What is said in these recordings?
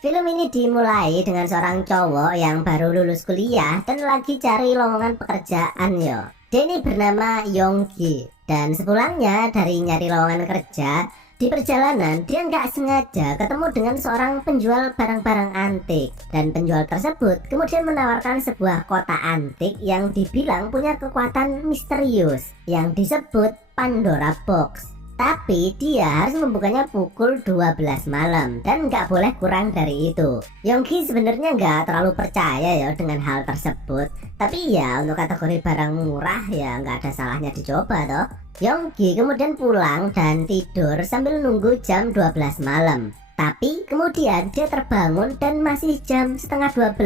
Film ini dimulai dengan seorang cowok yang baru lulus kuliah dan lagi cari lowongan pekerjaan yo. Dia ini bernama Yonggi dan sepulangnya dari nyari lowongan kerja, di perjalanan dia nggak sengaja ketemu dengan seorang penjual barang-barang antik. Dan penjual tersebut kemudian menawarkan sebuah kotak antik yang dibilang punya kekuatan misterius yang disebut Pandora Box. Tapi dia harus membukanya pukul 12 malam dan nggak boleh kurang dari itu. Yonggi sebenarnya nggak terlalu percaya ya dengan hal tersebut. Tapi ya untuk kategori barang murah ya nggak ada salahnya dicoba toh. Yonggi kemudian pulang dan tidur sambil nunggu jam 12 malam. Tapi kemudian dia terbangun dan masih jam setengah 12.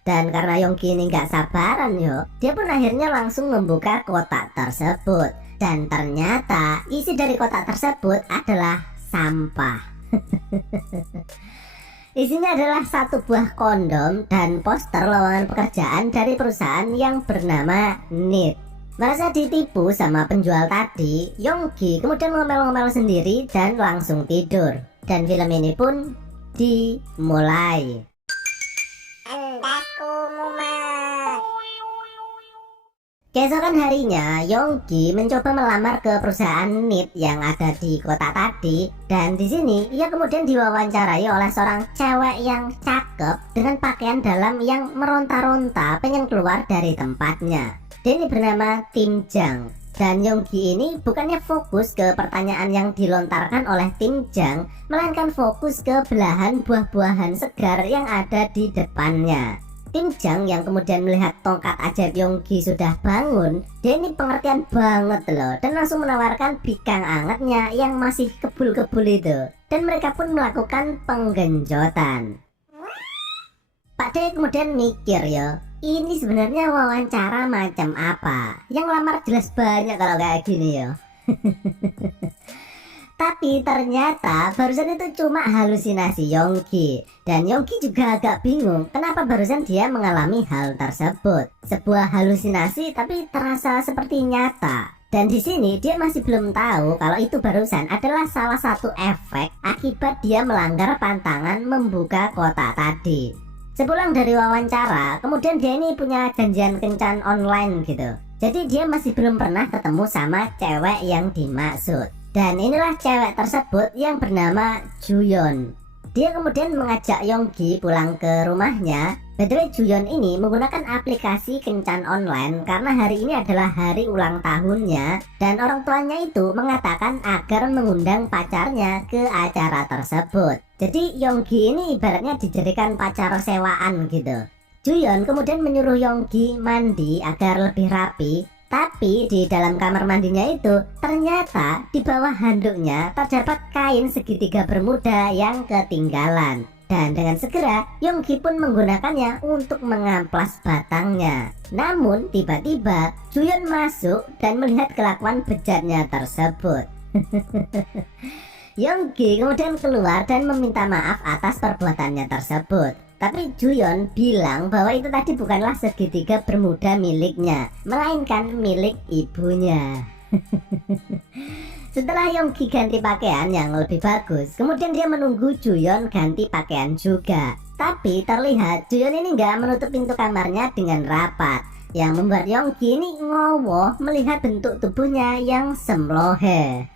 Dan karena Yonggi ini nggak sabaran yo, dia pun akhirnya langsung membuka kotak tersebut. Dan ternyata isi dari kotak tersebut adalah sampah. Isinya adalah satu buah kondom dan poster lowongan pekerjaan dari perusahaan yang bernama NIT. Merasa ditipu sama penjual tadi, Yonggi kemudian ngomel-ngomel sendiri dan langsung tidur. Dan film ini pun dimulai. Keesokan harinya, Yonggi mencoba melamar ke perusahaan NIT yang ada di kota tadi. Dan di sini ia kemudian diwawancarai oleh seorang cewek yang cakep dengan pakaian dalam yang meronta-ronta pengen keluar dari tempatnya. Dia ini bernama Tim Jang. Dan Yonggi ini bukannya fokus ke pertanyaan yang dilontarkan oleh Tim Jang, melainkan fokus ke belahan buah-buahan segar yang ada di depannya. Tim Jang yang kemudian melihat tongkat ajaib Yonggi sudah bangun, dia ini pengertian banget loh, dan langsung menawarkan bikang angetnya yang masih kebul-kebul itu. Dan mereka pun melakukan penggenjotan. Pak D kemudian mikir ya, ini sebenarnya wawancara macam apa? Yang lamar jelas banyak kalau kayak gini ya. Tapi ternyata barusan itu cuma halusinasi Yonggi. Dan Yonggi juga agak bingung kenapa barusan dia mengalami hal tersebut. Sebuah halusinasi tapi terasa seperti nyata. Dan di sini dia masih belum tahu kalau itu barusan adalah salah satu efek akibat dia melanggar pantangan membuka kotak tadi. Sepulang dari wawancara, kemudian dia ini punya janjian kencan online gitu. Jadi dia masih belum pernah ketemu sama cewek yang dimaksud. Dan inilah cewek tersebut yang bernama Juyeon. Dia kemudian mengajak Yonggi pulang ke rumahnya. By the way, Juyeon ini menggunakan aplikasi kencan online karena hari ini adalah hari ulang tahunnya. Dan orang tuanya itu mengatakan agar mengundang pacarnya ke acara tersebut. Jadi Yonggi ini ibaratnya dijadikan pacar sewaan gitu. Juyeon kemudian menyuruh Yonggi mandi agar lebih rapi. Tapi di dalam kamar mandinya itu ternyata di bawah handuknya terdapat kain segitiga bermuda yang ketinggalan. Dan dengan segera Yonggi pun menggunakannya untuk mengamplas batangnya. Namun tiba-tiba Juyeon masuk dan melihat kelakuan bejatnya tersebut. Yonggi kemudian keluar dan meminta maaf atas perbuatannya tersebut. Tapi Juyeon bilang bahwa itu tadi bukanlah segitiga bermuda miliknya, melainkan milik ibunya. Setelah Yonggi ganti pakaian yang lebih bagus, kemudian dia menunggu Juyeon ganti pakaian juga. Tapi terlihat Juyeon ini nggak menutup pintu kamarnya dengan rapat, yang membuat Yonggi ini ngowoh melihat bentuk tubuhnya yang semlohe.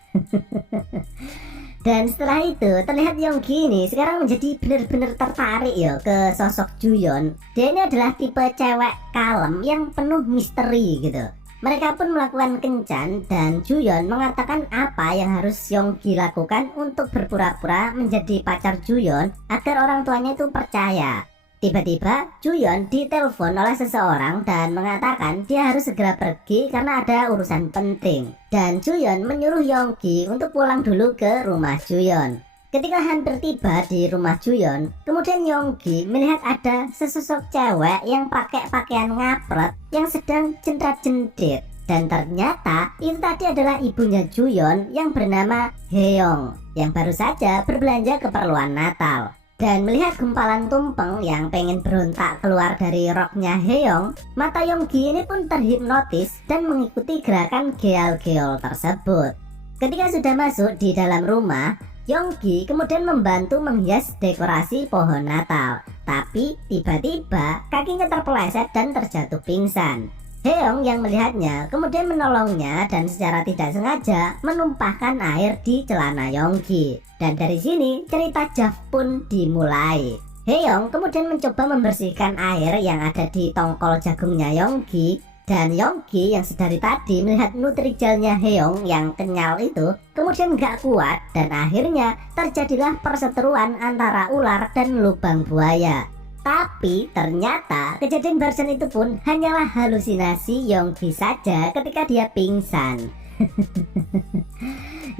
Dan setelah itu terlihat Yonggi ini sekarang menjadi benar-benar tertarik ya ke sosok Juyeon. Dia ini adalah tipe cewek kalem yang penuh misteri gitu. Mereka pun melakukan kencan dan Juyeon mengatakan apa yang harus Yonggi lakukan untuk berpura-pura menjadi pacar Juyeon agar orang tuanya itu percaya. Tiba-tiba Juyeon ditelepon oleh seseorang dan mengatakan dia harus segera pergi karena ada urusan penting. Dan Juyeon menyuruh Yonggi untuk pulang dulu ke rumah Juyeon. Ketika hampir tiba di rumah Juyeon, kemudian Yonggi melihat ada sesosok cewek yang pakai pakaian ngapret yang sedang jendrat-jendit. Dan ternyata itu tadi adalah ibunya Juyeon yang bernama Heong, yang baru saja berbelanja keperluan Natal. Dan melihat gumpalan tumpeng yang pengen berontak keluar dari roknya Heong, mata Yonggi ini pun terhipnotis dan mengikuti gerakan geol-geol tersebut. Ketika sudah masuk di dalam rumah, Yonggi kemudian membantu menghias dekorasi pohon Natal. Tapi tiba-tiba kakinya terpeleset dan terjatuh pingsan. Haeyoung yang melihatnya kemudian menolongnya dan secara tidak sengaja menumpahkan air di celana Yonggi. Dan dari sini cerita Jav pun dimulai. Haeyoung kemudian mencoba membersihkan air yang ada di tongkol jagungnya Yonggi. Dan Yonggi yang sedari tadi melihat nutrijelnya Haeyoung yang kenyal itu kemudian gak kuat dan akhirnya terjadilah perseteruan antara ular dan lubang buaya. Tapi ternyata kejadian barusan itu pun hanyalah halusinasi Yonggi saja ketika dia pingsan.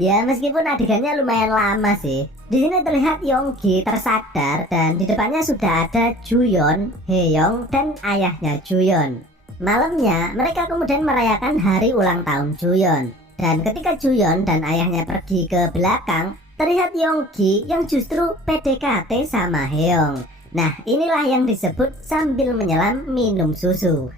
Ya meskipun adegannya lumayan lama sih. Di sini terlihat Yonggi tersadar dan di depannya sudah ada Juyeon, Haeyoung dan ayahnya Juyeon. Malamnya mereka kemudian merayakan hari ulang tahun Juyeon. Dan ketika Juyeon dan ayahnya pergi ke belakang, terlihat Yonggi yang justru PDKT sama Haeyoung. Nah inilah yang disebut sambil menyelam minum susu.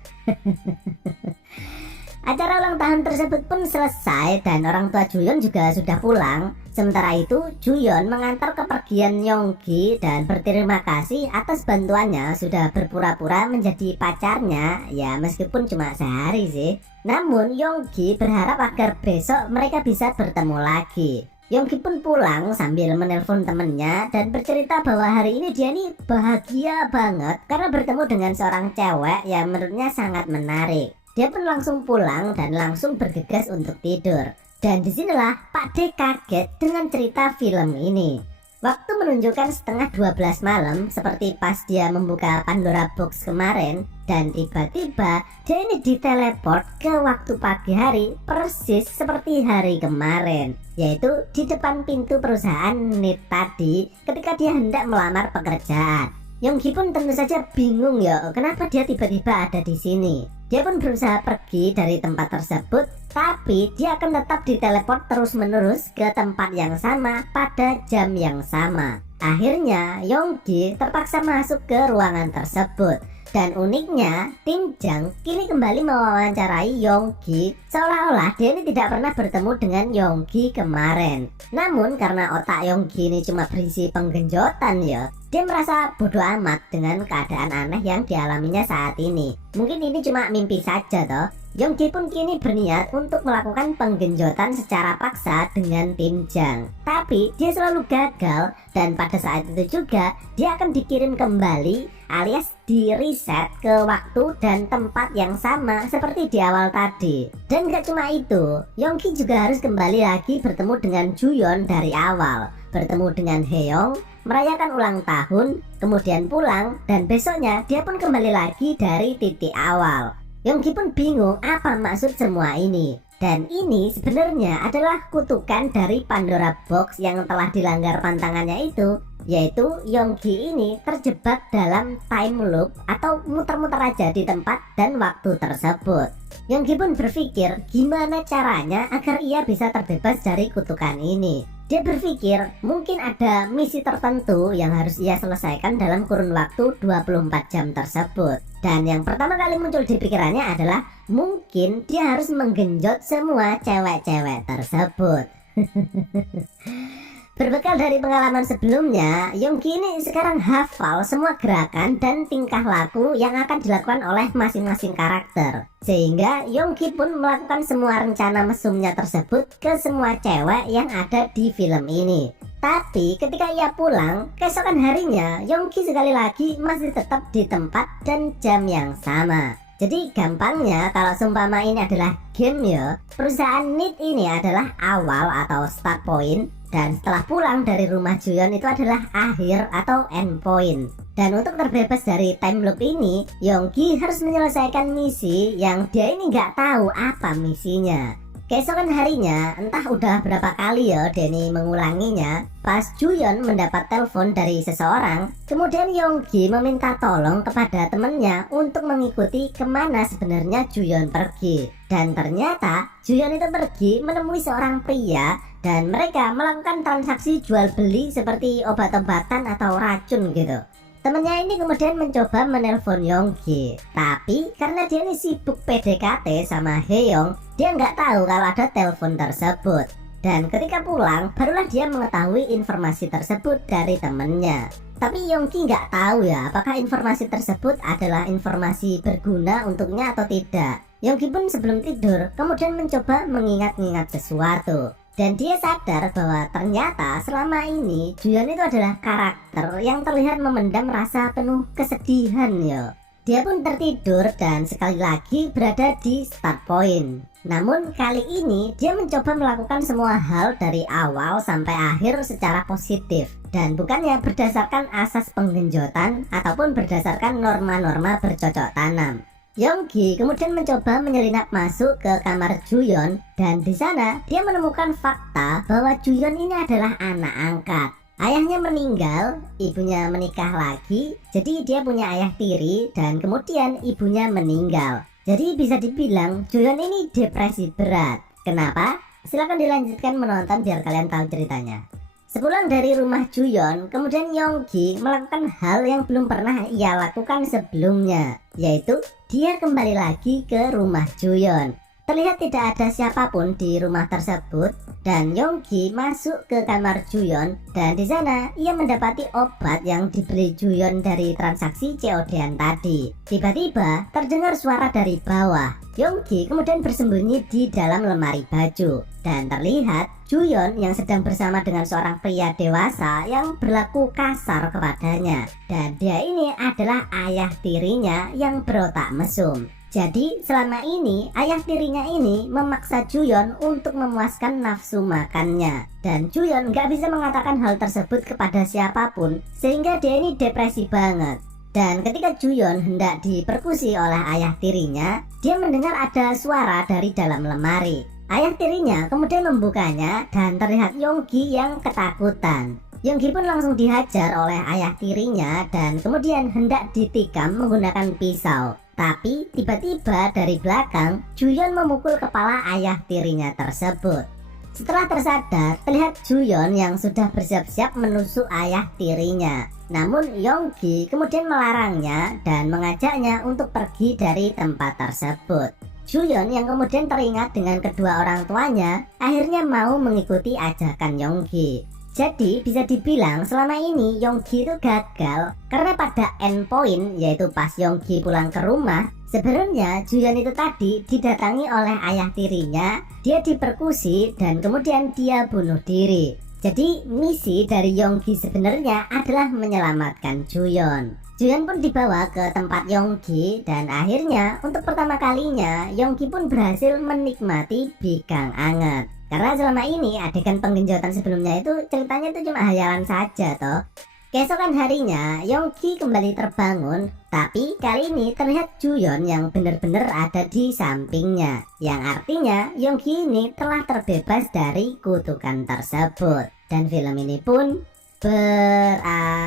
Acara ulang tahun tersebut pun selesai dan orang tua Juyeon juga sudah pulang. Sementara itu Juyeon mengantar kepergian Yonggi dan berterima kasih atas bantuannya sudah berpura-pura menjadi pacarnya. Ya meskipun cuma sehari sih. Namun Yonggi berharap agar besok mereka bisa bertemu lagi. Yonggi pun pulang sambil menelpon temennya dan bercerita bahwa hari ini dia nih bahagia banget karena bertemu dengan seorang cewek yang menurutnya sangat menarik. Dia pun langsung pulang dan langsung bergegas untuk tidur. Dan disinilah Pak D kaget dengan cerita film ini. Waktu menunjukkan setengah 12 malam seperti pas dia membuka Pandora Box kemarin. Dan tiba-tiba dia ini diteleport ke waktu pagi hari persis seperti hari kemarin. Yaitu di depan pintu perusahaan NIT tadi ketika dia hendak melamar pekerjaan. Yonggi pun tentu saja bingung ya kenapa dia tiba-tiba ada di sini. Dia pun berusaha pergi dari tempat tersebut, tapi dia akan tetap diteleport terus-menerus ke tempat yang sama pada jam yang sama. Akhirnya Yonggi terpaksa masuk ke ruangan tersebut. Dan uniknya, Tim Jang kini kembali mewawancarai Yonggi seolah-olah dia ini tidak pernah bertemu dengan Yonggi kemarin. Namun karena otak Yonggi ini cuma berisi penggenjotan ya, dia merasa bodoh amat dengan keadaan aneh yang dialaminya saat ini. Mungkin ini cuma mimpi saja toh. Yonggi pun kini berniat untuk melakukan penggenjotan secara paksa dengan Tim Jang. Tapi dia selalu gagal dan pada saat itu juga dia akan dikirim kembali alias di reset ke waktu dan tempat yang sama seperti di awal tadi. Dan gak cuma itu, Yonggi juga harus kembali lagi bertemu dengan Juyeon dari awal, bertemu dengan Haeyoung, merayakan ulang tahun, kemudian pulang, dan besoknya dia pun kembali lagi dari titik awal. Yonggi pun bingung apa maksud semua ini. Dan ini sebenarnya adalah kutukan dari Pandora Box yang telah dilanggar pantangannya itu, yaitu Yonggi ini terjebak dalam time loop atau muter-muter aja di tempat dan waktu tersebut. Yonggi pun berpikir gimana caranya agar ia bisa terbebas dari kutukan ini. Dia berpikir mungkin ada misi tertentu yang harus ia selesaikan dalam kurun waktu 24 jam tersebut. Dan yang pertama kali muncul di pikirannya adalah mungkin dia harus menggenjot semua cewek-cewek tersebut. Berbekal dari pengalaman sebelumnya, Yonggi ini sekarang hafal semua gerakan dan tingkah laku yang akan dilakukan oleh masing-masing karakter. Sehingga Yonggi pun melakukan semua rencana mesumnya tersebut ke semua cewek yang ada di film ini. Tapi ketika ia pulang, keesokan harinya Yonggi sekali lagi masih tetap di tempat dan jam yang sama. Jadi gampangnya kalau seumpama ini adalah game ya, perusahaan NIT ini adalah awal atau start point, dan setelah pulang dari rumah Juyeon itu adalah akhir atau end point. Dan untuk terbebas dari time loop ini, Yonggi harus menyelesaikan misi yang dia ini nggak tahu apa misinya. Keesokan harinya, entah udah berapa kali ya Denny mengulanginya, pas Juyeon mendapat telepon dari seseorang, kemudian Yonggi meminta tolong kepada temannya untuk mengikuti kemana sebenarnya Juyeon pergi. Dan ternyata Juyeon itu pergi menemui seorang pria dan mereka melakukan transaksi jual beli seperti obat-obatan atau racun gitu. Temennya ini kemudian mencoba menelpon Yonggi, tapi karena dia ini sibuk PDKT sama Haeyoung, dia nggak tahu kalau ada telepon tersebut. Dan ketika pulang, barulah dia mengetahui informasi tersebut dari temannya. Tapi Yongki nggak tahu ya, apakah informasi tersebut adalah informasi berguna untuknya atau tidak. Yongki pun sebelum tidur, kemudian mencoba mengingat-ingat sesuatu. Dan dia sadar bahwa ternyata selama ini Juyeon itu adalah karakter yang terlihat memendam rasa penuh kesedihan ya. Dia pun tertidur dan sekali lagi berada di start point. Namun kali ini dia mencoba melakukan semua hal dari awal sampai akhir secara positif dan bukannya berdasarkan asas penggenjotan ataupun berdasarkan norma-norma bercocok tanam. Yongki kemudian mencoba menyelinap masuk ke kamar Juyeon dan di sana dia menemukan fakta bahwa Juyeon ini adalah anak angkat. Ayahnya meninggal, ibunya menikah lagi, jadi dia punya ayah tiri dan kemudian ibunya meninggal. Jadi bisa dibilang Juyeon ini depresi berat. Kenapa? Silakan dilanjutkan menonton biar kalian tahu ceritanya. Sepulang dari rumah Juyeon, kemudian Yongki melakukan hal yang belum pernah ia lakukan sebelumnya, yaitu dia kembali lagi ke rumah Juyeon. Terlihat tidak ada siapapun di rumah tersebut dan Yongki masuk ke kamar Juyeon dan di sana ia mendapati obat yang dibeli Juyeon dari transaksi COD-an tadi. Tiba-tiba terdengar suara dari bawah. Yongki kemudian bersembunyi di dalam lemari baju dan terlihat Juyeon yang sedang bersama dengan seorang pria dewasa yang berlaku kasar kepadanya. Dan dia ini adalah ayah tirinya yang berotak mesum. Jadi selama ini ayah tirinya ini memaksa Juyeon untuk memuaskan nafsu makannya. Dan Juyeon gak bisa mengatakan hal tersebut kepada siapapun sehingga dia ini depresi banget. Dan ketika Juyeon hendak diperkusi oleh ayah tirinya, dia mendengar ada suara dari dalam lemari. Ayah tirinya kemudian membukanya dan terlihat Yongki yang ketakutan. Yongki pun langsung dihajar oleh ayah tirinya dan kemudian hendak ditikam menggunakan pisau. Tapi tiba-tiba dari belakang Juyeon memukul kepala ayah tirinya tersebut. Setelah tersadar, terlihat Juyeon yang sudah bersiap-siap menusuk ayah tirinya. Namun Yongki kemudian melarangnya dan mengajaknya untuk pergi dari tempat tersebut. Juyeon yang kemudian teringat dengan kedua orang tuanya akhirnya mau mengikuti ajakan Yongki. Jadi bisa dibilang selama ini Yongki itu gagal karena pada end point, yaitu pas Yongki pulang ke rumah, sebenarnya Juyeon itu tadi didatangi oleh ayah tirinya, dia diperkusi dan kemudian dia bunuh diri. Jadi misi dari Yongki sebenarnya adalah menyelamatkan Juyeon. Juyeon pun dibawa ke tempat Yongki dan akhirnya untuk pertama kalinya Yongki pun berhasil menikmati bikang anget. Karena selama ini adegan penggenjotan sebelumnya itu ceritanya itu cuma hayalan saja toh. Keesokan harinya Yongki kembali terbangun, tapi kali ini terlihat Juyeon yang benar-benar ada di sampingnya. Yang artinya Yongki ini telah terbebas dari kutukan tersebut. Dan film ini pun berakhir.